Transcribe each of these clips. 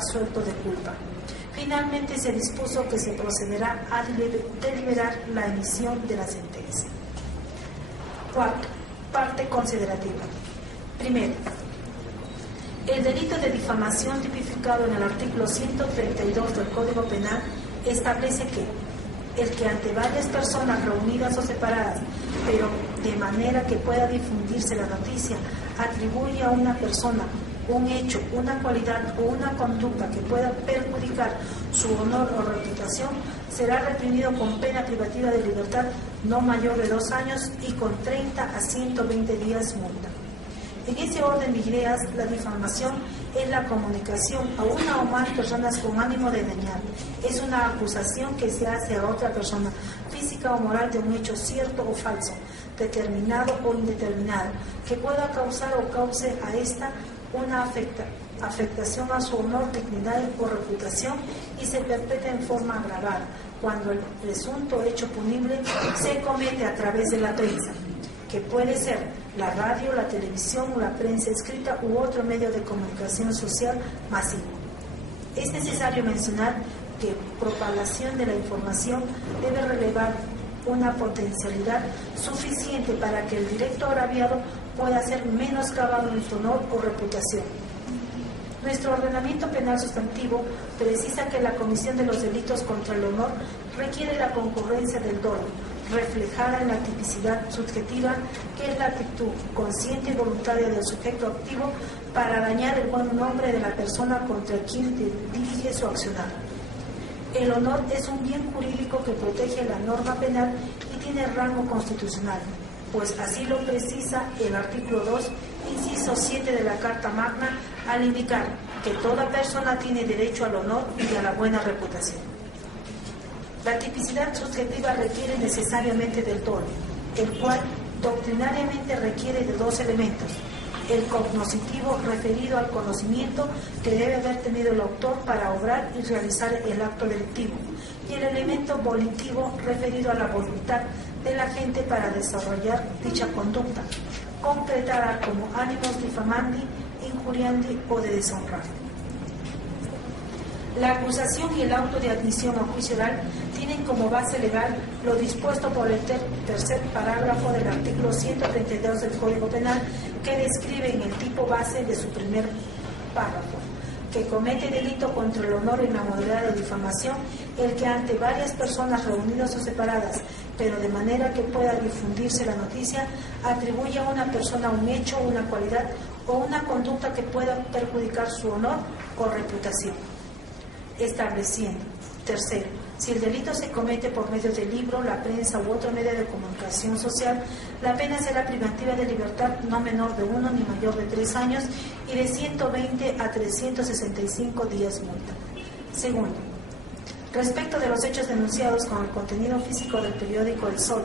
absuelto de culpa. Finalmente se dispuso que se procederá a deliberar la emisión de la sentencia. Cuarto, parte considerativa. Primero, el delito de difamación tipificado en el artículo 132 del Código Penal establece que el que ante varias personas reunidas o separadas, pero de manera que pueda difundirse la noticia, atribuye a una persona un hecho, una cualidad o una conducta que pueda perjudicar su honor o reputación, será reprimido con pena privativa de libertad no mayor de 2 años y con 30 a 120 días multa. En ese orden de ideas, la difamación es la comunicación a una o más personas con ánimo de dañar. Es una acusación que se hace a otra persona, física o moral, de un hecho cierto o falso, determinado o indeterminado, que pueda causar o cause a ésta una afectación a su honor, dignidad o reputación y se perpetra en forma agravada, cuando el presunto hecho punible se comete a través de la prensa, que puede ser la radio, la televisión, la prensa escrita u otro medio de comunicación social masivo. Es necesario mencionar que propagación de la información debe relevar una potencialidad suficiente para que el directo agraviado pueda ser menoscabado en su honor o reputación. Nuestro ordenamiento penal sustantivo precisa que la comisión de los delitos contra el honor requiere la concurrencia del dolo, reflejada en la tipicidad subjetiva, que es la actitud consciente y voluntaria del sujeto activo para dañar el buen nombre de la persona contra quien dirige su accionar. El honor es un bien jurídico que protege la norma penal y tiene rango constitucional, pues así lo precisa el artículo 2, inciso 7 de la Carta Magna, al indicar que toda persona tiene derecho al honor y a la buena reputación. La tipicidad subjetiva requiere necesariamente del dolo, el cual doctrinariamente requiere de 2 elementos: el cognoscitivo, referido al conocimiento que debe haber tenido el autor para obrar y realizar el acto delictivo, y el elemento volitivo, referido a la voluntad de la gente para desarrollar dicha conducta, concretada como ánimos difamandi, injuriandi o de deshonrar. La acusación y el auto de admisión a juicio oral tienen como base legal lo dispuesto por el tercer parágrafo del artículo 132 del Código Penal, que describe en el tipo base de su primer párrafo que comete delito contra el honor en la modalidad de difamación el que ante varias personas reunidas o separadas, pero de manera que pueda difundirse la noticia, atribuye a una persona un hecho, una cualidad o una conducta que pueda perjudicar su honor o reputación. Estableciendo, tercero, si el delito se comete por medio del libro, la prensa u otro medio de comunicación social, la pena será privativa de libertad no menor de 1 ni mayor de 3 años y de 120 a 365 días multa. Segundo, respecto de los hechos denunciados con el contenido físico del periódico El Sol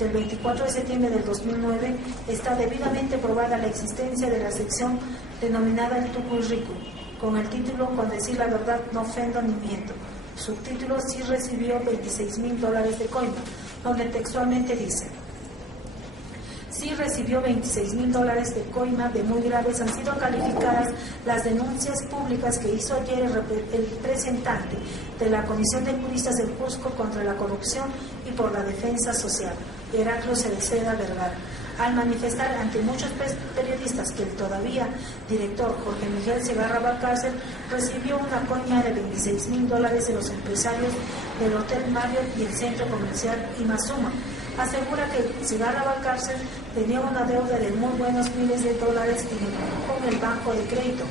del 24 de septiembre del 2009, está debidamente probada la existencia de la sección denominada el Tuculricu, con el título "Con decir la verdad no ofendo ni miento". Subtítulo: "Sí recibió $26,000 de coima", donde textualmente dice: "Sí recibió $26,000 de coima de muy graves han sido calificadas las denuncias públicas que hizo ayer el representante de la Comisión de Juristas del Cusco contra la corrupción y por la defensa social, Heraclio Cereceda Vergara, al manifestar ante muchos periodistas que el todavía director Jorge Miguel Segarra Valcárcel recibió una coima de $26,000 de los empresarios del Hotel Marriott y el centro comercial Imazuma. Asegura que Segarra Valcárcel tenía una deuda de muy buenos miles de dólares con el banco de crédito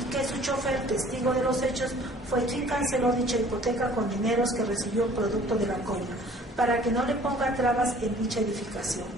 y que su chofer, testigo de los hechos, fue quien canceló dicha hipoteca con dineros que recibió producto de la coima, para que no le ponga trabas en dicha edificación.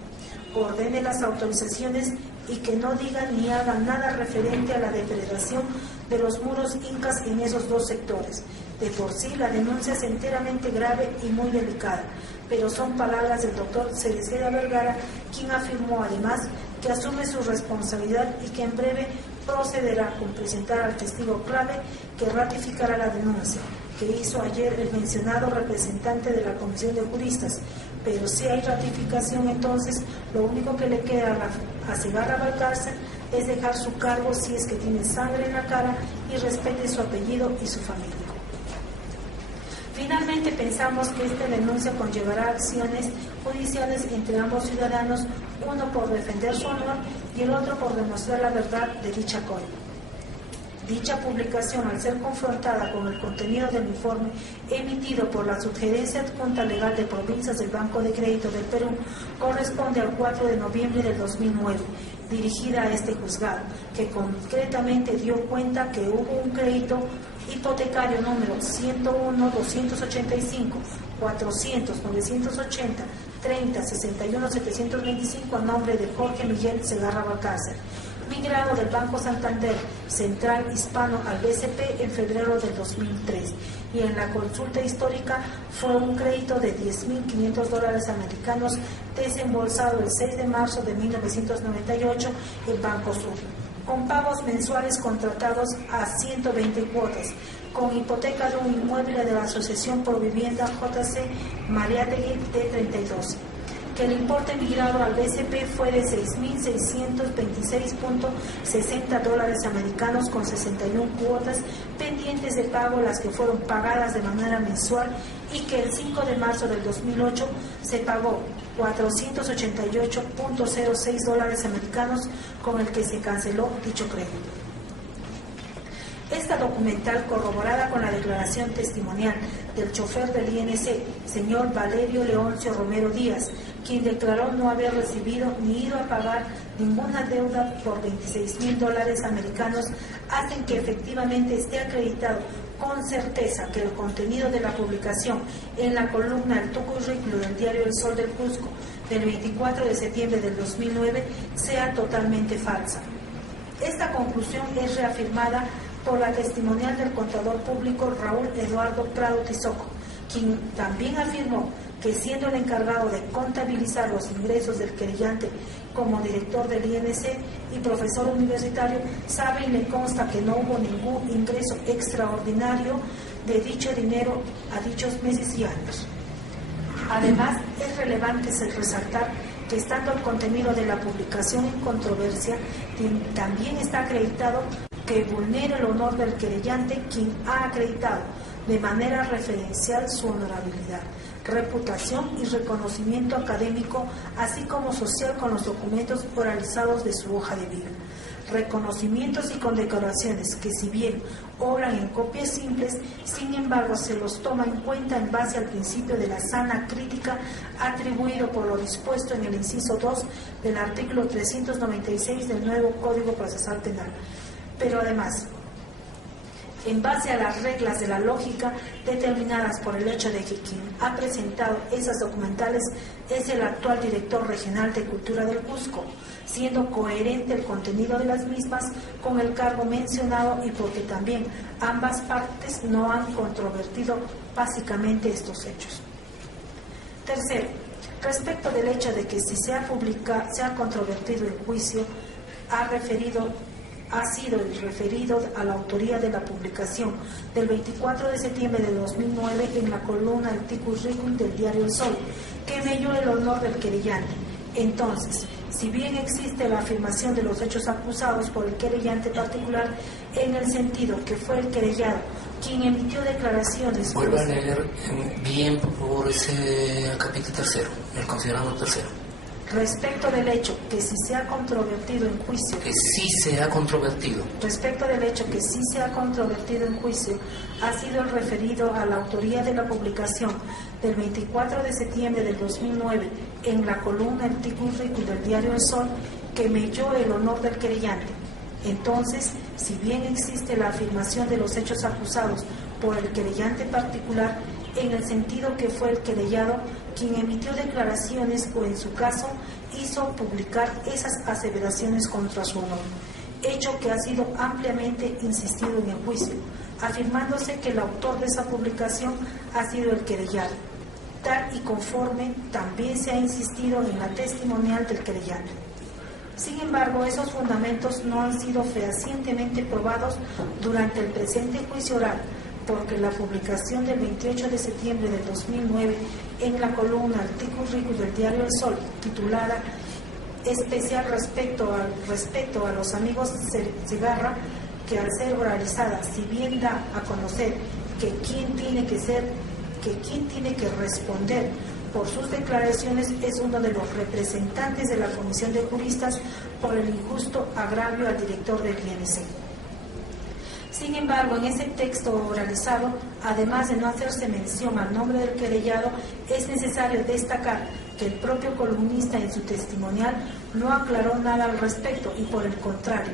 Ordene las autorizaciones y que no digan ni hagan nada referente a la depredación de los muros incas en esos 2 sectores. De por sí la denuncia es enteramente grave y muy delicada, pero son palabras del doctor Cereceda Vergara, quien afirmó además que asume su responsabilidad y que en breve procederá con presentar al testigo clave que ratificará la denuncia que hizo ayer el mencionado representante de la Comisión de Juristas. Pero si hay ratificación, entonces lo único que le queda a Segarra Valcárcel es dejar su cargo si es que tiene sangre en la cara y respete su apellido y su familia. Finalmente, pensamos que esta denuncia conllevará acciones judiciales entre ambos ciudadanos, uno por defender su honor y el otro por demostrar la verdad de dicha cosa. Dicha publicación, al ser confrontada con el contenido del informe emitido por la Subgerencia Adjunta Legal de Provincias del Banco de Crédito del Perú, corresponde al 4 de noviembre del 2009, dirigida a este juzgado, que concretamente dio cuenta que hubo un crédito hipotecario número 101-285, 400-980, 30-61-725 a nombre de Jorge Miguel Segarra Balcácer, migrado del Banco Santander Central Hispano al BCP en febrero del 2003, y en la consulta histórica fue un crédito de $10.500 americanos desembolsado el 6 de marzo de 1998 en Banco Sur, con pagos mensuales contratados a 120 cuotas, con hipoteca de un inmueble de la Asociación Provivienda JC Mariátegui D32, que el importe migrado al BCP fue de $6.626.60 americanos con 61 cuotas pendientes de pago, las que fueron pagadas de manera mensual, y que el 5 de marzo del 2008 se pagó $488.06 americanos, con el que se canceló dicho crédito. Esta documental, corroborada con la declaración testimonial del chofer del INC, señor Valerio Leoncio Romero Díaz, quien declaró no haber recibido ni ido a pagar ninguna deuda por $26.000 americanos, hacen que efectivamente esté acreditado con certeza que el contenido de la publicación en la columna El Tucurrículo del diario El Sol del Cusco del 24 de septiembre del 2009 sea totalmente falsa. Esta conclusión es reafirmada por la testimonial del contador público Raúl Eduardo Prado Tizoco, quien también afirmó que, siendo el encargado de contabilizar los ingresos del querellante como director del INC y profesor universitario, sabe y le consta que no hubo ningún ingreso extraordinario de dicho dinero a dichos meses y años. Además, es relevante resaltar que, estando el contenido de la publicación en controversia, también está acreditado que vulnera el honor del querellante, quien ha acreditado de manera referencial su honorabilidad, reputación y reconocimiento académico, así como social, con los documentos oralizados de su hoja de vida. Reconocimientos y condecoraciones que, si bien obran en copias simples, sin embargo se los toma en cuenta en base al principio de la sana crítica atribuido por lo dispuesto en el inciso 2 del artículo 396 del nuevo Código Procesal Penal. Pero además, en base a las reglas de la lógica determinadas por el hecho de que quien ha presentado esas documentales es el actual director regional de Cultura del Cusco, siendo coherente el contenido de las mismas con el cargo mencionado, y porque también ambas partes no han controvertido básicamente estos hechos. Tercero, respecto del hecho de que si se ha controvertido el juicio, ha sido referido a la autoría de la publicación del 24 de septiembre de 2009 en la columna El Tucurrículo del diario El Sol, que melló el honor del querellante. Entonces, si bien existe la afirmación de los hechos acusados por el querellante particular, en el sentido que fue el querellado quien emitió declaraciones... Vuelva a leer bien, por favor, ese capítulo tercero, el considerando tercero. Respecto del hecho que si se ha controvertido en juicio... Que sí se ha controvertido. Respecto del hecho que sí se ha controvertido en juicio, ha sido el referido a la autoría de la publicación del 24 de septiembre del 2009 en la columna El Tucurrículo del diario El Sol, que melló el honor del querellante. Entonces, si bien existe la afirmación de los hechos acusados por el querellante particular, en el sentido que fue el querellado quien emitió declaraciones o, en su caso, hizo publicar esas aseveraciones contra su honor, hecho que ha sido ampliamente insistido en el juicio, afirmándose que el autor de esa publicación ha sido el querellado, tal y conforme también se ha insistido en la testimonial del querellante. Sin embargo, esos fundamentos no han sido fehacientemente probados durante el presente juicio oral, porque la publicación del 28 de septiembre del 2009 en la columna El Tucurrículo del diario El Sol, titulada especial respecto a los amigos Segarra, que al ser oralizada, si bien da a conocer que quien tiene que responder por sus declaraciones es uno de los representantes de la Comisión de Juristas por el injusto agravio al director del INC. Sin embargo, en ese texto oralizado, además de no hacerse mención al nombre del querellado, es necesario destacar que el propio columnista en su testimonial no aclaró nada al respecto y, por el contrario,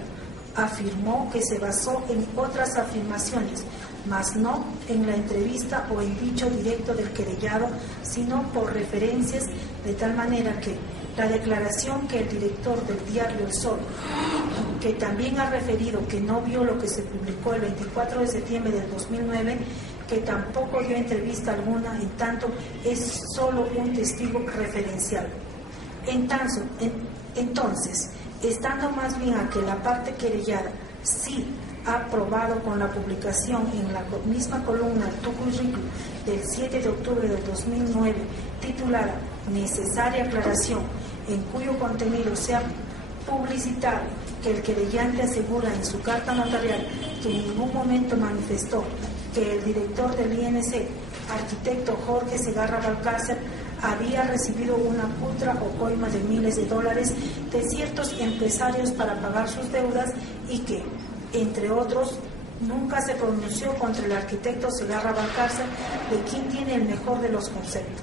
afirmó que se basó en otras afirmaciones, mas no en la entrevista o el dicho directo del querellado, sino por referencias, de tal manera que la declaración que el director del diario El Sol, que también ha referido que no vio lo que se publicó el 24 de septiembre del 2009, que tampoco dio entrevista alguna, en tanto es solo un testigo referencial. Entonces, estando más bien a que la parte querellada sí ha probado con la publicación en la misma columna Tucurricu del 7 de octubre del 2009, titulada Necesaria aclaración, en cuyo contenido se ha publicitado que el querellante asegura en su carta notarial que en ningún momento manifestó que el director del INC, arquitecto Jorge Segarra Valcárcel, había recibido una putra o coima de miles de dólares de ciertos empresarios para pagar sus deudas y que, entre otros, nunca se pronunció contra el arquitecto Segarra Valcárcel, de quien tiene el mejor de los conceptos,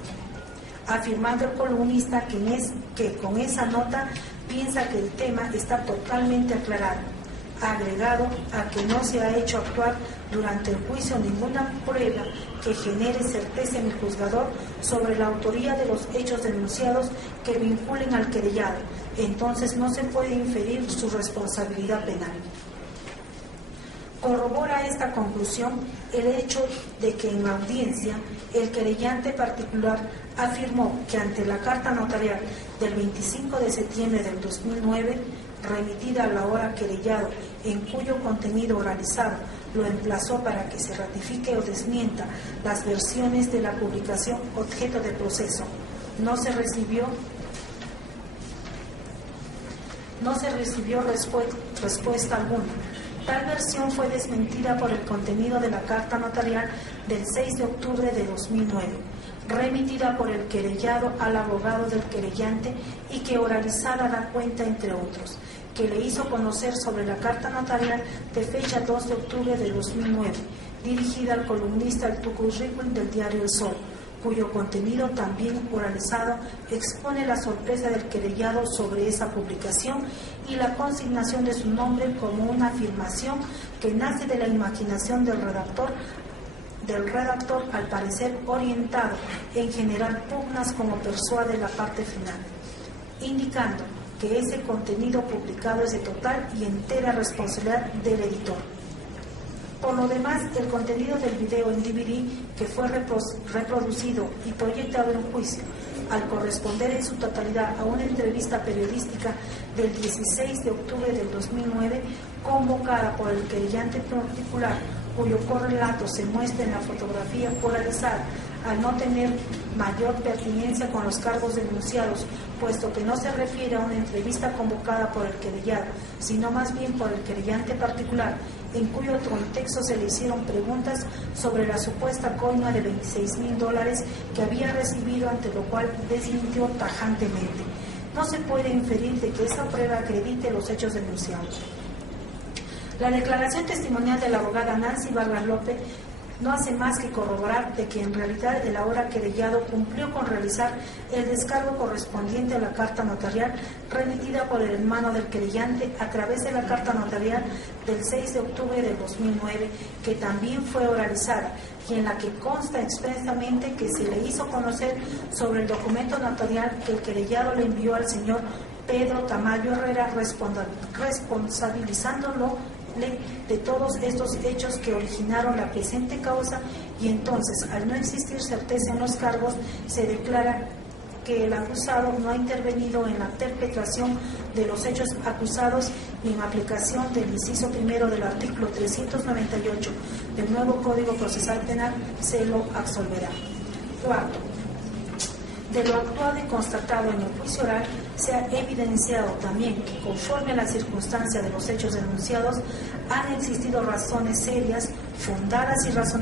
afirmando el columnista que con esa nota piensa que el tema está totalmente aclarado, agregado a que no se ha hecho actuar durante el juicio ninguna prueba que genere certeza en el juzgador sobre la autoría de los hechos denunciados que vinculen al querellado, entonces no se puede inferir su responsabilidad penal. Corrobora esta conclusión el hecho de que en la audiencia el querellante particular afirmó que ante la carta notarial del 25 de septiembre del 2009, remitida a la hora querellado, en cuyo contenido oralizado lo emplazó para que se ratifique o desmienta las versiones de la publicación objeto de proceso, no se recibió respuesta alguna. Tal versión fue desmentida por el contenido de la carta notarial del 6 de octubre de 2009, remitida por el querellado al abogado del querellante y que oralizada da cuenta, entre otros, que le hizo conocer sobre la carta notarial de fecha 2 de octubre de 2009, dirigida al columnista El Tucurricu del diario El Sol, cuyo contenido también oralizado expone la sorpresa del querellado sobre esa publicación y la consignación de su nombre como una afirmación que nace de la imaginación del redactor, al parecer orientado en generar pugnas como persuade la parte final, indicando que ese contenido publicado es de total y entera responsabilidad del editor. Por lo demás, el contenido del video en DVD que fue reproducido y proyectado en juicio, al corresponder en su totalidad a una entrevista periodística del 16 de octubre del 2009, convocada por el querellante particular, cuyo correlato se muestra en la fotografía polarizada, al no tener mayor pertinencia con los cargos denunciados, puesto que no se refiere a una entrevista convocada por el querellado, sino más bien por el querellante particular, en cuyo contexto se le hicieron preguntas sobre la supuesta coima de $26,000 que había recibido, ante lo cual desmintió tajantemente. No se puede inferir de que esa prueba acredite los hechos denunciados. La declaración testimonial de la abogada Nancy Vargas López no hace más que corroborar de que en realidad el ahora querellado cumplió con realizar el descargo correspondiente a la carta notarial remitida por el hermano del querellante a través de la carta notarial del 6 de octubre del 2009, que también fue oralizada y en la que consta expresamente que se le hizo conocer sobre el documento notarial que el querellado le envió al señor Pedro Tamayo Herrera, responsabilizándolo de todos estos hechos que originaron la presente causa, y entonces, al no existir certeza en los cargos, se declara que el acusado no ha intervenido en la perpetración de los hechos acusados y en aplicación del inciso primero del artículo 398 del nuevo Código Procesal Penal se lo absolverá. Cuarto, De lo actuado y constatado en el juicio oral, se ha evidenciado también que, conforme a la circunstancia de los hechos denunciados, han existido razones serias, fundadas y razonables